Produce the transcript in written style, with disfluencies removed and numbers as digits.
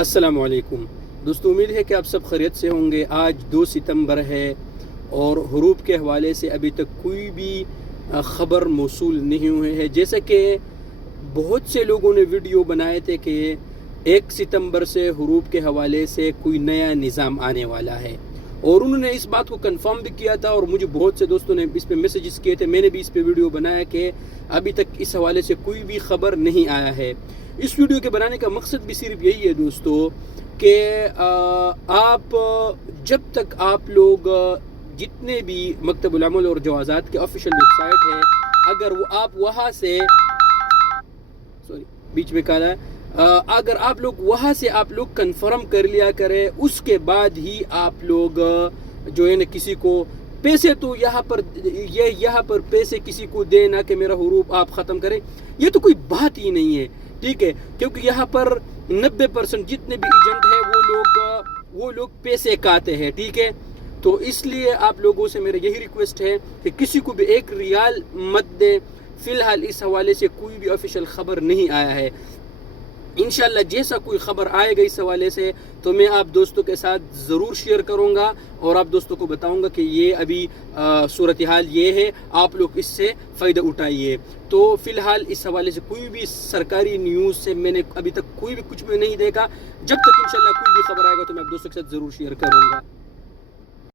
السلام علیکم دوستو، امید ہے کہ آپ سب خیریت سے ہوں گے۔ آج 2 ستمبر ہے اور حروف کے حوالے سے ابھی تک کوئی بھی خبر موصول نہیں ہوئی ہے۔ جیسا کہ بہت سے لوگوں نے ویڈیو بنائے تھے کہ 1 ستمبر سے حروف کے حوالے سے کوئی نیا نظام آنے والا ہے، اور انہوں نے اس بات کو کنفرم بھی کیا تھا، اور مجھے بہت سے دوستوں نے اس پہ میسیجز کیے تھے۔ میں نے بھی اس پہ ویڈیو بنایا کہ ابھی تک اس حوالے سے کوئی بھی خبر نہیں آیا ہے۔ اس ویڈیو کے بنانے کا مقصد بھی صرف یہی ہے دوستو کہ آپ جب تک آپ لوگ جتنے بھی مکتب العمل اور جوازات کے آفیشیل ویب سائٹ ہے، اگر وہ آپ وہاں سے بیچ میں کالا ہے، اگر آپ لوگ وہاں سے آپ لوگ کنفرم کر لیا کرے، اس کے بعد ہی آپ لوگ جو ہے نا کسی کو پیسے تو یہاں پر پیسے کسی کو دینا کہ میرا حروف آپ ختم کریں، یہ تو کوئی بات ہی نہیں ہے، ٹھیک ہے؟ کیونکہ یہاں پر 90% جتنے بھی ایجنٹ ہیں وہ لوگ پیسے کاتے ہیں، ٹھیک ہے؟ تو اس لیے آپ لوگوں سے میرا یہی ریکویسٹ ہے کہ کسی کو بھی 1 ریال مت دے۔ فی الحال اس حوالے سے کوئی بھی آفیشیل خبر نہیں آیا ہے۔ انشاءاللہ جیسا کوئی خبر آئے گا اس حوالے سے تو میں آپ دوستوں کے ساتھ ضرور شیئر کروں گا، اور آپ دوستوں کو بتاؤں گا کہ یہ ابھی صورتحال یہ ہے، آپ لوگ اس سے فائدہ اٹھائیے۔ تو فی الحال اس حوالے سے کوئی بھی سرکاری نیوز سے میں نے ابھی تک کوئی بھی کچھ بھی نہیں دیکھا۔ جب تک انشاءاللہ کوئی بھی خبر آئے گا تو میں آپ دوستوں کے ساتھ ضرور شیئر کروں گا۔